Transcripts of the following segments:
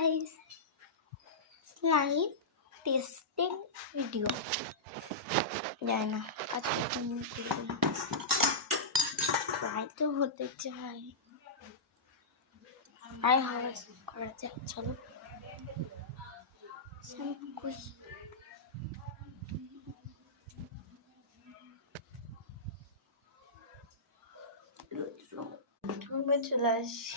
guys, slime testing video. জানি না আজকে কেমন করবো না, প্রায় তো হতে চাই। আর হাওয়া করা যাক, চলো রুমে চলে আসি,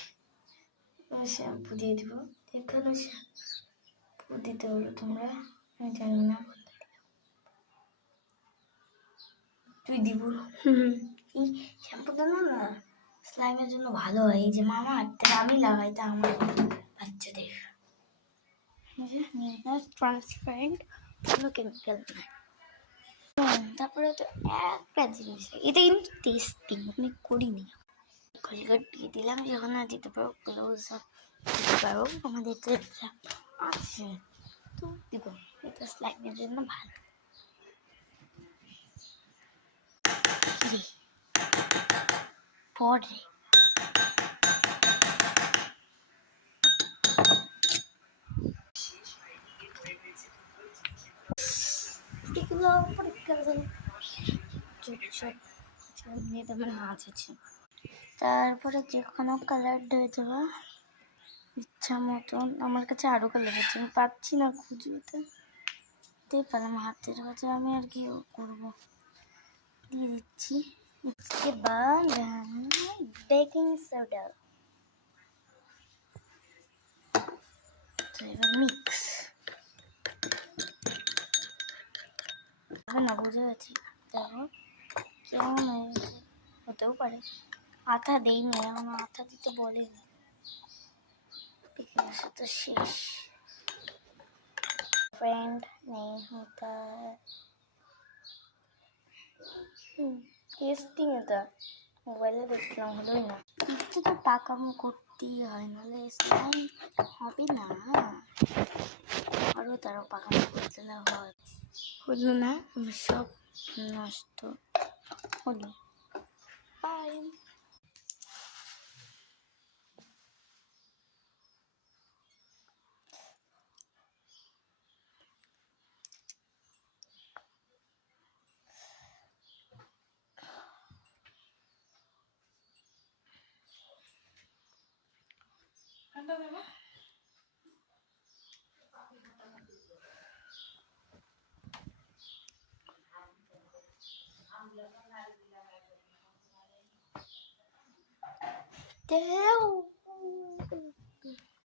শ্যাম্পু দিয়ে দিব। এখানে শ্যাম্পু দিতে হলো, তোমরা আমি জানি না, তুই দিব। এই শ্যাম্পুটা না স্লাইমের জন্য ভালো হয়, এই যে মামা আমি লাগাই, তা আমার বাচ্চাদের ট্রান্সপারেন্ট, কোনো কেমিক্যাল নাই। তারপরে তো একটা জিনিস, এটা কিন্তু টেস্টিং আমি করিনি। কলগেট দিয়ে দিলাম, যখন না দিতে পারবো গ্লোভস দিতে পারবো, আমাদের তো আছে তো দিব। এটা স্লাইমের জন্য ভালো। পরে তারপরে যে কোনো কালার দিয়ে দেওয়া ইচ্ছা মতন। আমার কাছে আরো কালার আছে, আমি পাচ্ছি না খুঁজতে, দিয়ে পেলাম হাতের কাছে, আমি আর কি করবো, দিয়ে দিচ্ছি। इसके बाद बेकिंग सोडा, তো এবার মিক্স না, বুঝে গেছি। দেখো কেমন হয়েছে, হতেও পারে আঠা দেয়নি, এখন আঠা দিতে বলেনি। তো শেষ, फ्रेंड नहीं होता है টেস্টিং। এটা মোবাইলে দেখলাম, হলোই না। একটু তো পাকামো করতেই হয়, নাহলে স্লাইম হবে না। আরও তারও পাকামো করতে না হয়, হলো না, আমার সব নষ্ট হলো। বাই। Damn.